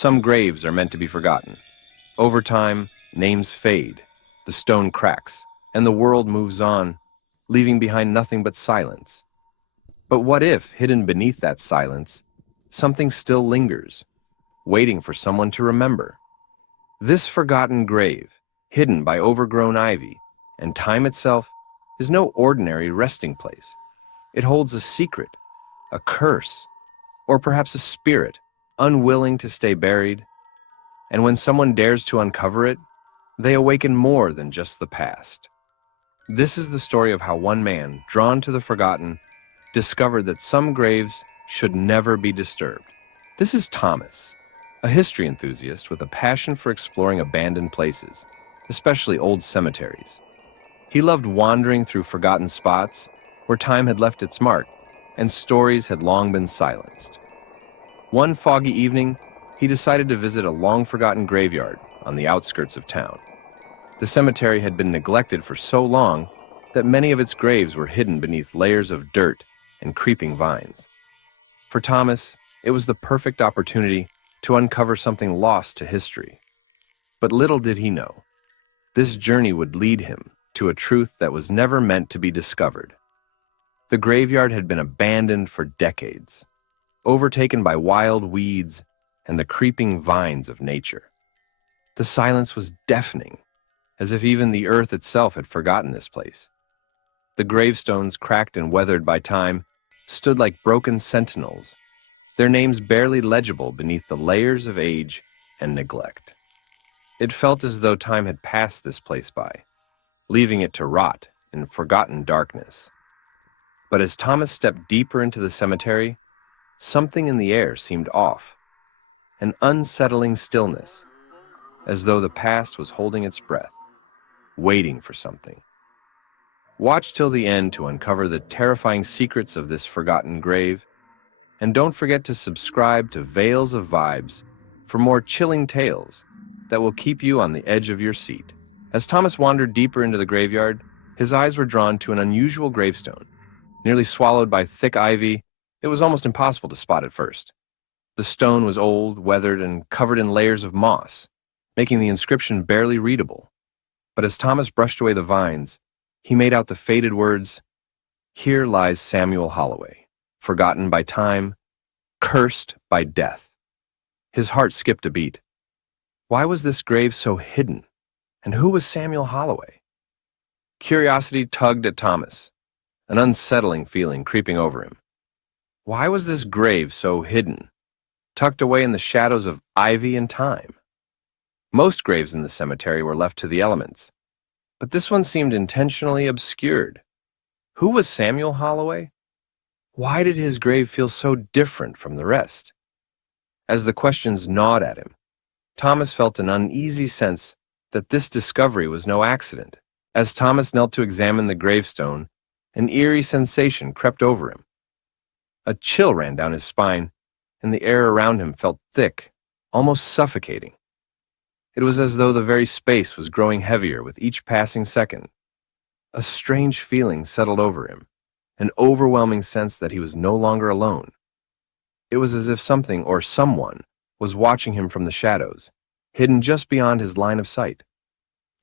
Some graves are meant to be forgotten. Over time, names fade, the stone cracks, and the world moves on, leaving behind nothing but silence. But what if, hidden beneath that silence, something still lingers, waiting for someone to remember? This forgotten grave, hidden by overgrown ivy and time itself, is no ordinary resting place. It holds a secret, a curse, or perhaps a spirit unwilling to stay buried. And when someone dares to uncover it, they awaken more than just the past. This is the story of how one man, drawn to the forgotten, discovered that some graves should never be disturbed. This is Thomas, a history enthusiast with a passion for exploring abandoned places, especially old cemeteries. He loved wandering through forgotten spots where time had left its mark and stories had long been silenced. One foggy evening, he decided to visit a long-forgotten graveyard on the outskirts of town. The cemetery had been neglected for so long that many of its graves were hidden beneath layers of dirt and creeping vines. For Thomas, it was the perfect opportunity to uncover something lost to history. But little did he know, this journey would lead him to a truth that was never meant to be discovered. The graveyard had been abandoned for decades, overtaken by wild weeds and the creeping vines of nature. The silence was deafening, as if even the earth itself had forgotten this place. The gravestones, cracked and weathered by time, stood like broken sentinels, their names barely legible beneath the layers of age and neglect. It felt as though time had passed this place by, leaving it to rot in forgotten darkness. But as Thomas stepped deeper into the cemetery, something in the air seemed off, an unsettling stillness, as though the past was holding its breath, waiting for something. Watch till the end to uncover the terrifying secrets of this forgotten grave, and don't forget to subscribe to Veils of Vibes for more chilling tales that will keep you on the edge of your seat. As Thomas wandered deeper into the graveyard, his eyes were drawn to an unusual gravestone. Nearly swallowed by thick ivy, it was almost impossible to spot at first. The stone was old, weathered, and covered in layers of moss, making the inscription barely readable. But as Thomas brushed away the vines, he made out the faded words, "Here lies Samuel Holloway, forgotten by time, cursed by death." His heart skipped a beat. Why was this grave so hidden? And who was Samuel Holloway? Curiosity tugged at Thomas, an unsettling feeling creeping over him. Why was this grave so hidden, tucked away in the shadows of ivy and time? Most graves in the cemetery were left to the elements, but this one seemed intentionally obscured. Who was Samuel Holloway? Why did his grave feel so different from the rest? As the questions gnawed at him, Thomas felt an uneasy sense that this discovery was no accident. As Thomas knelt to examine the gravestone, an eerie sensation crept over him. A chill ran down his spine, and the air around him felt thick, almost suffocating. It was as though the very space was growing heavier with each passing second. A strange feeling settled over him, an overwhelming sense that he was no longer alone. It was as if something or someone was watching him from the shadows, hidden just beyond his line of sight.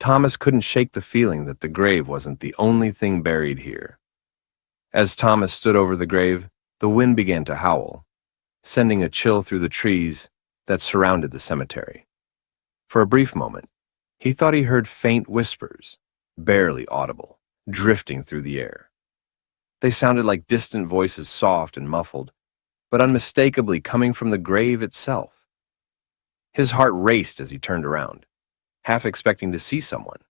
Thomas couldn't shake the feeling that the grave wasn't the only thing buried here. As Thomas stood over the grave, the wind began to howl, sending a chill through the trees that surrounded the cemetery. For a brief moment, he thought he heard faint whispers, barely audible, drifting through the air. They sounded like distant voices, soft and muffled, but unmistakably coming from the grave itself. His heart raced as he turned around, half expecting to see someone.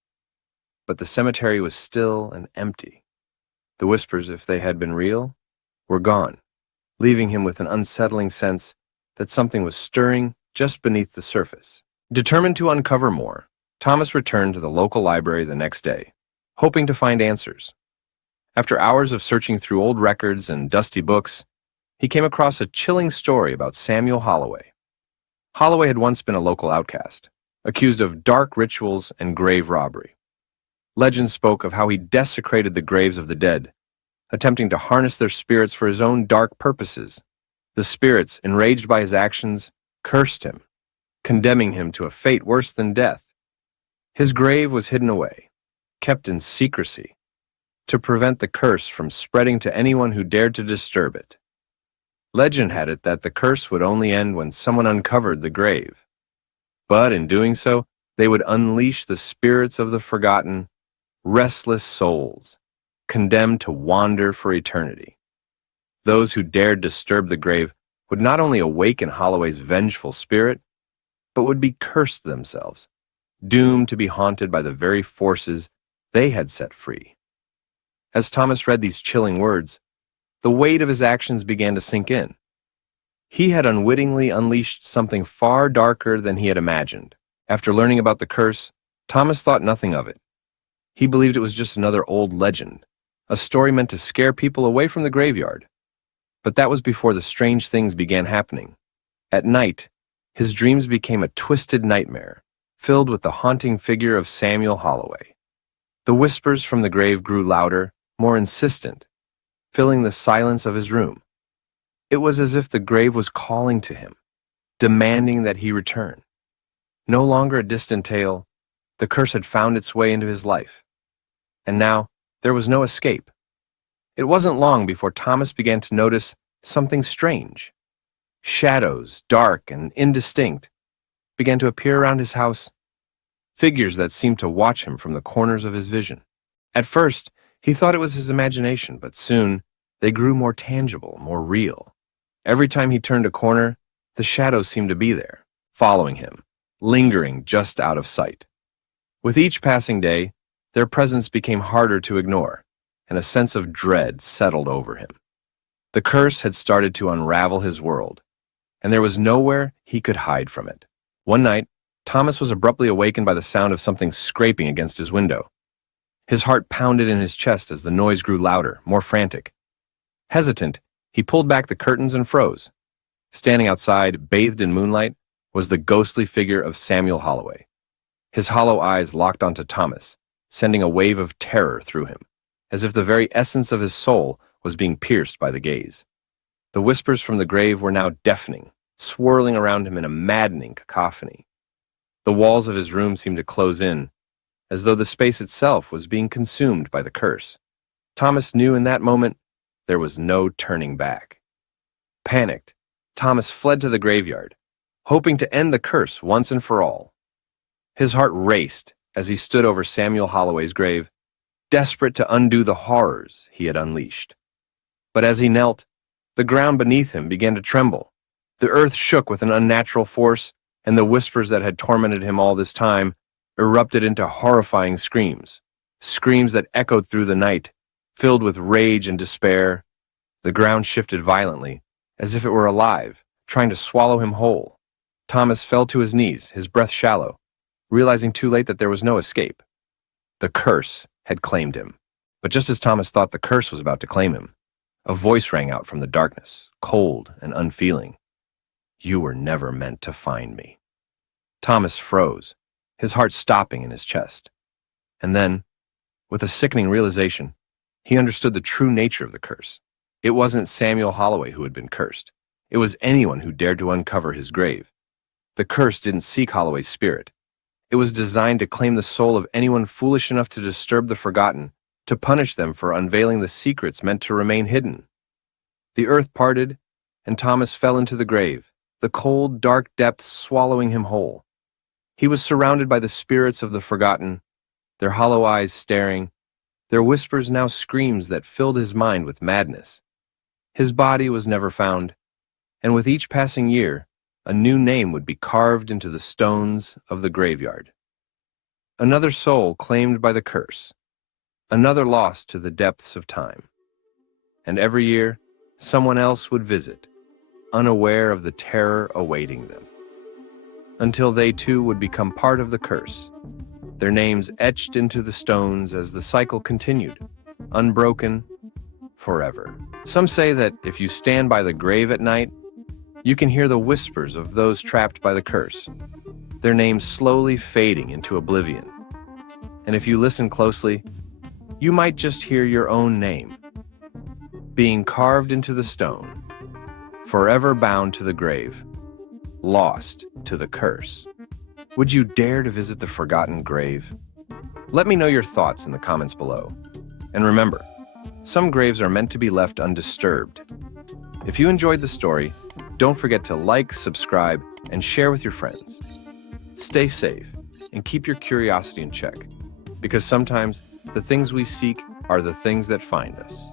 But the cemetery was still and empty. The whispers, if they had been real, were gone, leaving him with an unsettling sense that something was stirring just beneath the surface. Determined to uncover more, Thomas returned to the local library the next day, hoping to find answers. After hours of searching through old records and dusty books, he came across a chilling story about Samuel Holloway. Holloway had once been a local outcast, accused of dark rituals and grave robbery. Legend spoke of how he desecrated the graves of the dead, attempting to harness their spirits for his own dark purposes. The spirits, enraged by his actions, cursed him, condemning him to a fate worse than death. His grave was hidden away, kept in secrecy, to prevent the curse from spreading to anyone who dared to disturb it. Legend had it that the curse would only end when someone uncovered the grave. But in doing so, they would unleash the spirits of the forgotten, restless souls, condemned to wander for eternity. Those who dared disturb the grave would not only awaken Holloway's vengeful spirit, but would be cursed themselves, doomed to be haunted by the very forces they had set free. As Thomas read these chilling words, the weight of his actions began to sink in. He had unwittingly unleashed something far darker than he had imagined. After learning about the curse, Thomas thought nothing of it. He believed it was just another old legend, a story meant to scare people away from the graveyard. But that was before the strange things began happening. At night, his dreams became a twisted nightmare, filled with the haunting figure of Samuel Holloway. The whispers from the grave grew louder, more insistent, filling the silence of his room. It was as if the grave was calling to him, demanding that he return. No longer a distant tale, the curse had found its way into his life. And now, there was no escape. It wasn't long before Thomas began to notice something strange. Shadows, dark and indistinct, began to appear around his house, figures that seemed to watch him from the corners of his vision. At first, he thought it was his imagination, but soon they grew more tangible, more real. Every time he turned a corner, the shadows seemed to be there, following him, lingering just out of sight. With each passing day, their presence became harder to ignore, and a sense of dread settled over him. The curse had started to unravel his world, and there was nowhere he could hide from it. One night, Thomas was abruptly awakened by the sound of something scraping against his window. His heart pounded in his chest as the noise grew louder, more frantic. Hesitant, he pulled back the curtains and froze. Standing outside, bathed in moonlight, was the ghostly figure of Samuel Holloway. His hollow eyes locked onto Thomas, sending a wave of terror through him, as if the very essence of his soul was being pierced by the gaze. The whispers from the grave were now deafening, swirling around him in a maddening cacophony. The walls of his room seemed to close in, as though the space itself was being consumed by the curse. Thomas knew in that moment there was no turning back. Panicked, Thomas fled to the graveyard, hoping to end the curse once and for all. His heart raced as he stood over Samuel Holloway's grave, desperate to undo the horrors he had unleashed. But as he knelt, the ground beneath him began to tremble. The earth shook with an unnatural force, and the whispers that had tormented him all this time erupted into horrifying screams, screams that echoed through the night, filled with rage and despair. The ground shifted violently, as if it were alive, trying to swallow him whole. Thomas fell to his knees, his breath shallow, realizing too late that there was no escape. The curse had claimed him. But just as Thomas thought the curse was about to claim him, a voice rang out from the darkness, cold and unfeeling. "You were never meant to find me." Thomas froze, his heart stopping in his chest. And then, with a sickening realization, he understood the true nature of the curse. It wasn't Samuel Holloway who had been cursed. It was anyone who dared to uncover his grave. The curse didn't seek Holloway's spirit. It was designed to claim the soul of anyone foolish enough to disturb the forgotten, to punish them for unveiling the secrets meant to remain hidden. The earth parted, and Thomas fell into the grave, the cold, dark depths swallowing him whole. He was surrounded by the spirits of the forgotten, their hollow eyes staring, their whispers now screams that filled his mind with madness. His body was never found, and with each passing year, a new name would be carved into the stones of the graveyard. Another soul claimed by the curse, another lost to the depths of time. And every year, someone else would visit, unaware of the terror awaiting them, until they too would become part of the curse, their names etched into the stones as the cycle continued, unbroken, forever. Some say that if you stand by the grave at night, you can hear the whispers of those trapped by the curse, their names slowly fading into oblivion. And if you listen closely, you might just hear your own name, being carved into the stone, forever bound to the grave, lost to the curse. Would you dare to visit the forgotten grave? Let me know your thoughts in the comments below. And remember, some graves are meant to be left undisturbed. If you enjoyed the story, don't forget to like, subscribe, and share with your friends. Stay safe and keep your curiosity in check, because sometimes the things we seek are the things that find us.